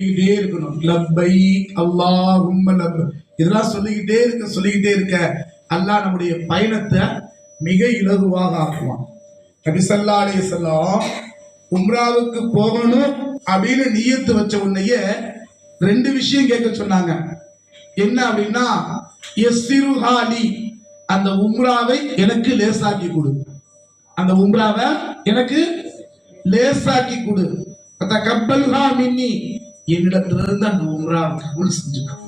இருக்கணும். லப்பைக் அல்லாஹும்ம லப், இதெல்லாம் சொல்லிக்கிட்டே இருக்க அல்லாஹ் நம்முடைய பயணத்தை மிக இலகுவாக ஆக்குவான். நபி ஸல்லல்லாஹு அலைஹி வஸல்லம் உம்ராவுக்கு போகணும் அப்படின்னு நியத்து வச்ச உடனேயே ரெண்டு விஷயம் கேட்க சொன்னாங்க. என்ன அப்படின்னா, யஸ்ஸிருஹாலி, அந்த உம்ராவை எனக்கு லேசாக்கி கொடு, அந்த உம்ராவை எனக்கு லேசாக்கி கொடு, தகப்பல்ஹா மின்னி, என்னிடத்திலிருந்து அந்த உம்ராவை கபூல் செஞ்சுக்கோ.